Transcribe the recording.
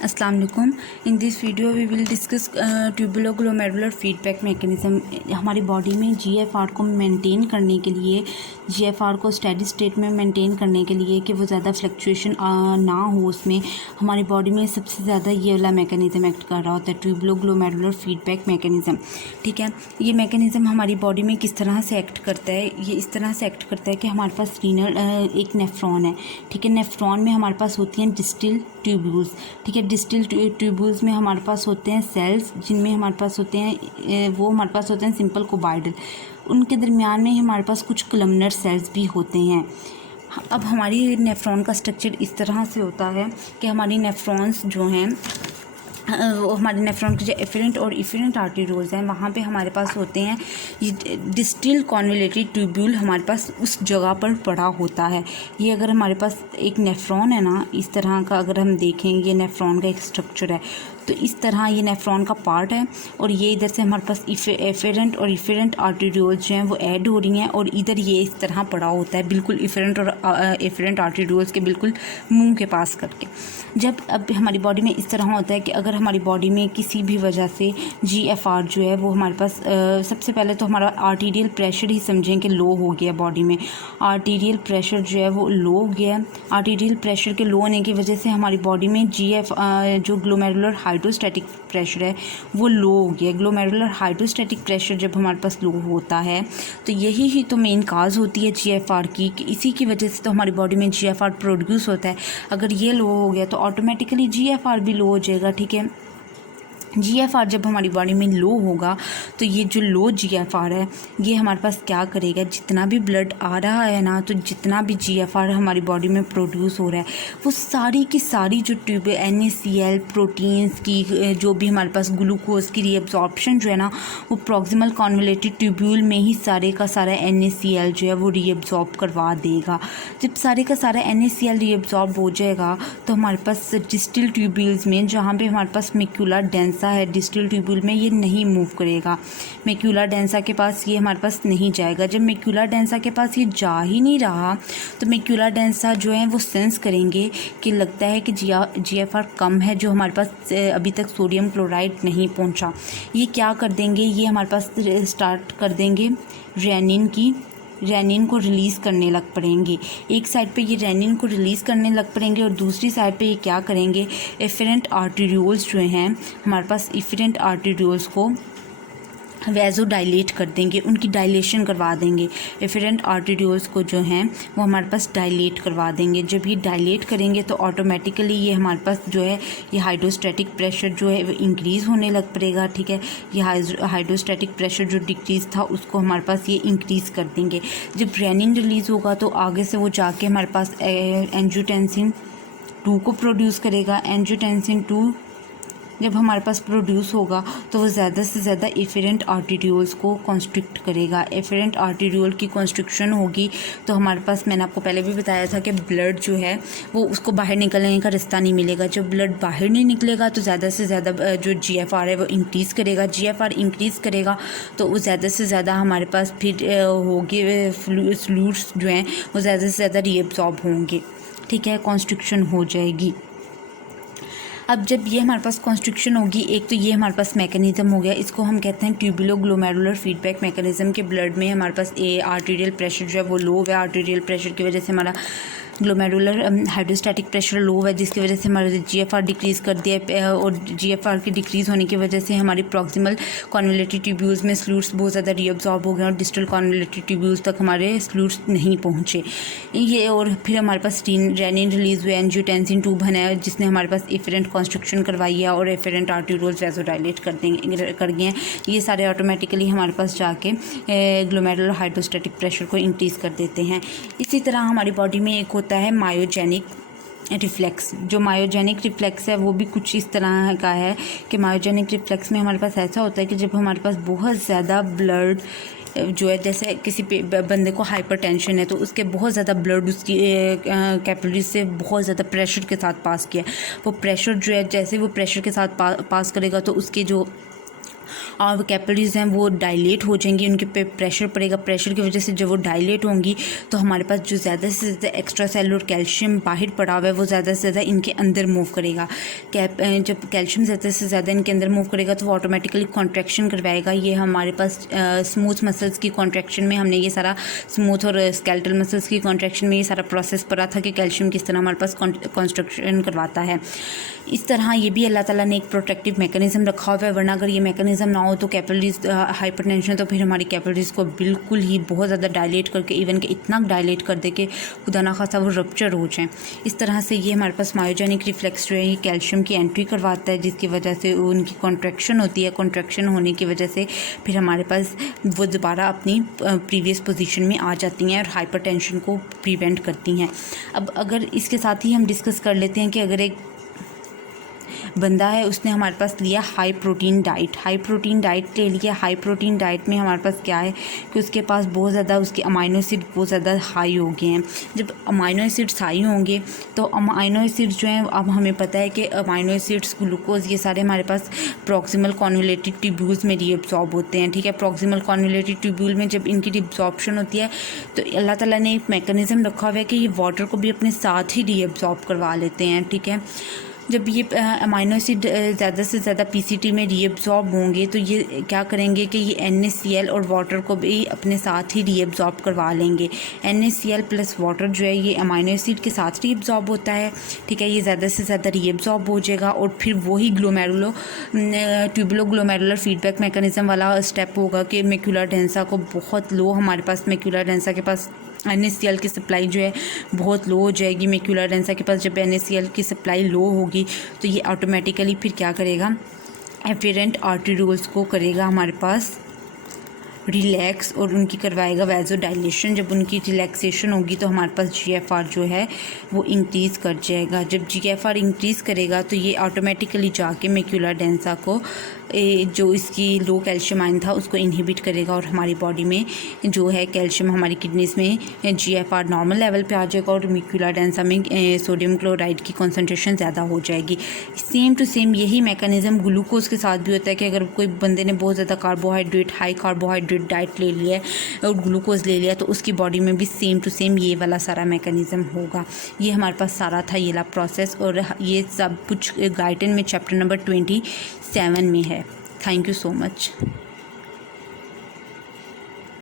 अस्सलाम वालेकुम। In this video we will discuss tubuloglomerular feedback mechanism. हमारी बॉडी में जीएफआर को मेंटेन करने के लिए, जीएफआर को स्टेडी स्टेट में मेंटेन करने के लिए कि वो ज़्यादा फ्लक्चुएशन ना हो उसमें, हमारी बॉडी में सबसे ज़्यादा ये वाला मैकेनिज़्म एक्ट कर रहा होता है, ट्यूबुलोग्लोमेरुलर फीडबैक मैकेनिज़्म। ठीक है, ये मैकेनिज़्म हमारी बॉडी में किस तरह से एक्ट करता है? ये इस तरह से एक्ट करता है कि हमारे पास रीनल एक नेफ्रॉन है। ठीक है, नेफ्रॉन में हमारे पास होती हैं डिस्टिल ट्यूब्यूल्स। ठीक है, डिस्टिल ट्यूब्यूल्स में हमारे पास होते हैं सेल्स, जिनमें हमारे पास होते हैं सिंपल कोबाइडल। उनके दरमियान में हमारे पास कुछ कलमनर सेल्स भी होते हैं। अब हमारी नेफ्रॉन का स्ट्रक्चर इस तरह से होता है कि हमारी नेफ्रॉन्स जो हैं वो हमारे नेफ्रॉन के जो एफरेंट और इफरेंट आर्टेरियोल्स हैं, वहाँ पे हमारे पास होते हैं ये डिस्टिल कॉन्वोल्यूटेड ट्यूब्यूल हमारे पास उस जगह पर पड़ा होता है। ये अगर हमारे पास एक नेफ्रॉन है ना, इस तरह का अगर हम देखें, ये नेफ्रॉन का एक स्ट्रक्चर है, तो इस तरह ये नेफ्रॉन का पार्ट है और ये इधर से हमारे पास एफरेंट और इफरेंट आर्टेरियोल्स जो हैं वो ऐड हो रही हैं और इधर ये इस तरह पड़ा होता है, बिल्कुल इफरेंट और एफरेंट आर्टेरियोल्स के बिल्कुल मुंह के पास करके। जब अब हमारी बॉडी में इस तरह होता है कि अगर हमारी बॉडी में किसी भी वजह से जीएफआर जो है वो हमारे पास सबसे पहले तो हमारा आर्टीरियल प्रेशर ही समझें कि लो हो गया। बॉडी में आर्टीरियल प्रेशर जो है वो लो हो गया। आर्टीरियल प्रेशर के लो होने की वजह से हमारी बॉडी में जो ग्लोमेरुलर हाइड्रोस्टैटिक प्रेशर है वो लो हो गया। ग्लोमेरुलर हाइड्रोस्टैटिक प्रेशर जब हमारे पास लो होता है तो यही ही तो मेन काज होती है जीएफआर की, कि इसी की वजह से तो हमारी बॉडी में जीएफआर प्रोड्यूस होता है। अगर ये लो हो गया तो ऑटोमेटिकली जीएफआर भी लो हो जाएगा। ठीक है, जीएफआर जब हमारी बॉडी में लो होगा तो ये जो लो जीएफआर है ये हमारे पास क्या करेगा, जितना भी ब्लड आ रहा है ना, तो जितना भी जीएफआर हमारी बॉडी में प्रोड्यूस हो रहा है वो सारी की सारी जो ट्यूब NaCl प्रोटीन्स की जो भी हमारे पास ग्लूकोज की रीअब्जॉर्प्शन जो है ना, वो प्रॉक्सिमल कॉन्वोल्यूटेड ट्यूब्यूल में ही सारे का सारा NaCl जो है वो रीअब्जॉर्ब करवा देगा। जब सारे का सारा NaCl रीअब्जॉर्ब हो जाएगा तो हमारे पास डिस्टिल ट्यूब्यूल्स में, जहाँ पे हमारे पास मैक्यूला डेंसा है, डिस्टिल ट्यूब्यूल में ये नहीं मूव करेगा। मैक्यूला डेंसा के पास ये हमारे पास नहीं जाएगा। जब मैक्यूला डेंसा के पास ये जा ही नहीं रहा तो मैक्यूला डेंसा जो है वो सेंस करेंगे कि लगता है कि जीएफआर कम है, जो हमारे पास अभी तक सोडियम क्लोराइड नहीं पहुंचा। ये क्या कर देंगे, ये हमारे पास स्टार्ट कर देंगे रेनिन को रिलीज़ करने लग पड़ेंगे। एक साइड पे ये रेनिन को रिलीज़ करने लग पड़ेंगे और दूसरी साइड पे ये क्या करेंगे, एफरेंट आर्टेरियोल्स जो हैं हमारे पास, एफरेंट आर्टेरियोल्स को वैज़ो डायलेट कर देंगे, उनकी डायलेशन करवा देंगे। एफरेंट आर्टेरियोल्स को जो हैं वो हमारे पास डायलेट करवा देंगे। जब ये डायलेट करेंगे तो ऑटोमेटिकली ये हमारे पास जो है ये हाइड्रोस्टैटिक प्रेशर जो है वो इंक्रीज़ होने लग पड़ेगा। ठीक है, ये हाइड्रोस्टैटिक प्रेशर जो डिक्रीज़ था उसको हमारे पास ये इंक्रीज़ कर देंगे। जब रेनिन रिलीज़ होगा तो आगे से वो जाके हमारे पास एंजियोटेंसिन 2 को प्रोड्यूस करेगा। एंजियोटेंसिन 2 जब हमारे पास प्रोड्यूस होगा तो वो ज़्यादा से ज़्यादा एफरेंट आर्टेरियोल्स को कॉन्स्ट्रिक्ट करेगा। एफरेंट आर्टेरियोल की कॉन्स्ट्रिक्शन होगी तो हमारे पास, मैंने आपको पहले भी बताया था कि ब्लड जो है वो उसको बाहर निकलने का रास्ता नहीं मिलेगा। जब ब्लड बाहर नहीं निकलेगा तो ज़्यादा से ज़्यादा जो जीएफआर है वो इंक्रीज़ करेगा। जीएफआर इंक्रीज़ करेगा तो वो ज़्यादा से ज़्यादा हमारे पास फिर होगी फ्लूइड्स जो हैं वो ज़्यादा से ज़्यादा रीअब्सॉर्ब होंगे। ठीक है, कॉन्स्ट्रिक्शन हो जाएगी। अब जब ये हमारे पास कॉन्स्ट्रिक्शन होगी, एक तो ये हमारे पास मैकेनिज़्म हो गया, इसको हम कहते हैं ट्यूबुलोग्लोमेरुलर फीडबैक मैकेनिज़्म के ब्लड में हमारे पास आर्टेरियल प्रेशर जो है वो लो है। आर्टेरियल प्रेशर की वजह से हमारा ग्लोमेरुलर हाइड्रोस्टैटिक प्रेशर लो है, जिसकी वजह से हमारा जीएफआर डिक्रीज़ कर दिया और जीएफआर के डिक्रीज़ होने की वजह से हमारी प्रॉक्सिमल कॉन्वोल्यूटेड ट्यूब्यूल्स में स्लूट्स बहुत ज़्यादा रीअब्सॉर्ब हो गए और डिस्टल कॉन्वोल्यूटेड ट्यूब्यूल्स तक हमारे स्लूट्स नहीं पहुँचे। ये और फिर हमारे पास रेनिन रिलीज़ हुआ, एंजियोटेंसिन 2 बना है जिसने हमारे पास एफरेंट कॉन्स्ट्रक्शन करवाई है और एफरेंट आर्टेरियोल्स वैसोडाइलेट कर गए हैं। ये सारे ऑटोमेटिकली हमारे पास जाके ग्लोमेरुलर हाइड्रोस्टैटिक प्रेशर को इंक्रीज़ कर देते हैं। इसी तरह हमारी बॉडी में एक होता है मायोजेनिक रिफ्लेक्स। जो मायोजेनिक रिफ्लेक्स है वो भी कुछ इस तरह का है कि मायोजेनिक रिफ्लेक्स में हमारे पास ऐसा होता है कि जब हमारे पास बहुत ज़्यादा ब्लड जो है, जैसे किसी बंदे को हाइपरटेंशन है तो उसके बहुत ज़्यादा ब्लड उसकी कैपिलरीज से बहुत ज़्यादा प्रेशर के साथ पास किया, वो प्रेशर जो है जैसे वो प्रेशर के साथ पास करेगा तो उसके जो और कैपिलरीज हैं वो डायलेट हो जाएंगी, उनके पे प्रेशर पड़ेगा, प्रेशर की वजह से जब वो डायलेट होंगी तो हमारे पास जो ज़्यादा से ज़्यादा एक्स्ट्रा सेलुलर कैल्शियम बाहर पड़ा हुआ है वो ज़्यादा से ज़्यादा इनके अंदर मूव करेगा। जब कैल्शियम ज़्यादा से ज़्यादा इनके अंदर मूव करेगा तो वो ऑटोमेटिकली कॉन्ट्रैक्शन करवाएगा। ये हमारे पास स्मूथ मसल्स की कॉन्ट्रैक्शन में हमने ये सारा स्मूथ और स्केलेटल मसल्स की कॉन्ट्रैक्शन में ये सारा प्रोसेस पढ़ा था कि कैल्शियम किस तरह हमारे पास कॉन्स्ट्रक्शन करवाता है। इस तरह ये भी अल्लाह ताला ने एक प्रोटेक्टिव मैकेनिज़्म रखा हुआ है, वरना अगर ये मैकेनिज़्म ना हो तो कैपिलरीज हाइपरटेंशन तो फिर हमारी कैपिलरीज को बिल्कुल ही बहुत ज़्यादा डायलेट करके इवन के इतना डायलेट कर दे के खुदा ना खासा वो रप्चर हो जाए। इस तरह से ये हमारे पास मायोजेनिक रिफ्लेक्स जो है ये कैल्शियम की एंट्री करवाता है, जिसकी वजह से उनकी कॉन्ट्रैक्शन होती है। कॉन्ट्रैक्शन होने की वजह से फिर हमारे पास वो दोबारा अपनी प्रीवियस पोजीशन में आ जाती हैं और हाइपरटेंशन को प्रिवेंट करती हैं। अब अगर इसके साथ ही हम डिस्कस कर लेते हैं कि अगर एक बंदा है उसने हमारे पास लिया हाई प्रोटीन डाइट ले लिया। हाई प्रोटीन डाइट में हमारे पास क्या है कि उसके पास बहुत ज़्यादा उसके अमाइनो एसिड बहुत ज़्यादा हाई हो गए हैं। जब अमाइनो एसिड्स हाई होंगे तो अमाइनो एसिड्स जो हैं, अब हमें पता है कि अमाइनो एसिड्स ग्लूकोज ये सारे हमारे पास प्रॉक्सिमल कॉन्वोलेटेड ट्यूब्यूल्स में रीअब्सॉर्ब होते हैं। ठीक है, प्रॉक्सिमल कॉन्वोलेटेड ट्यूब्यूल में जब इनकी रीअब्सॉर्प्शन होती है तो अल्लाह ताला ने एक मैकेनिज़्म रखा हुआ है कि ये वाटर को भी अपने साथ ही रीअब्सॉर्ब करवा लेते हैं। ठीक है, जब ये अमाइनो एसिड ज़्यादा से ज़्यादा पीसीटी में रीअब्सॉर्ब होंगे तो ये क्या करेंगे कि ये NaCl और वाटर को भी अपने साथ ही रीअब्सॉर्ब करवा लेंगे। NaCl प्लस वाटर जो है ये अमाइनो एसिड के साथ रीअब्सॉर्ब होता है। ठीक है, ये ज़्यादा से ज़्यादा रीअब्सॉर्ब हो जाएगा और फिर वही ट्यूबुलो ग्लोमेरुलर फीडबैक मैकेनिज़्म वाला स्टेप होगा कि मैक्यूलर डेंसा को बहुत लो, हमारे पास मैक्यूलर डेंसा के पास NaCl की सप्लाई जो है बहुत लो हो जाएगी। मैक्यूलर डेंसा के पास जब NaCl की सप्लाई लो होगी तो ये ऑटोमेटिकली फिर क्या करेगा, एफरेंट आर्टेरियोल्स को करेगा हमारे पास रिलैक्स और उनकी करवाएगा वैजो डायलेशन। जब उनकी रिलैक्सेशन होगी तो हमारे पास GFR जो है वो इंक्रीज़ कर जाएगा। जब GFR इंक्रीज़ करेगा तो ये ऑटोमेटिकली जाके मैक्यूलर डेंसा को जो इसकी लो कैल्शियम आयन था उसको इनहिबिट करेगा और हमारी बॉडी में जो है कैल्शियम हमारी किडनीज़ में GFR नॉर्मल लेवल पे आ जाएगा और मैक्यूलर डेंसा में सोडियम क्लोराइड की कॉन्सेंट्रेशन ज़्यादा हो जाएगी। सेम टू सेम यही मैकेनिज़्म ग्लूकोज के साथ भी होता है कि अगर कोई बंदे ने बहुत ज़्यादा हाई कार्बोहाइड्रेट डाइट ले लिया है और ग्लूकोज ले लिया तो उसकी बॉडी में भी सेम टू सेम ये वाला सारा मैकेनिज़्म होगा। ये हमारे पास सारा था ये वाला प्रोसेस और ये सब कुछ गाइडेन में चैप्टर नंबर 27 में है। Thank you so much.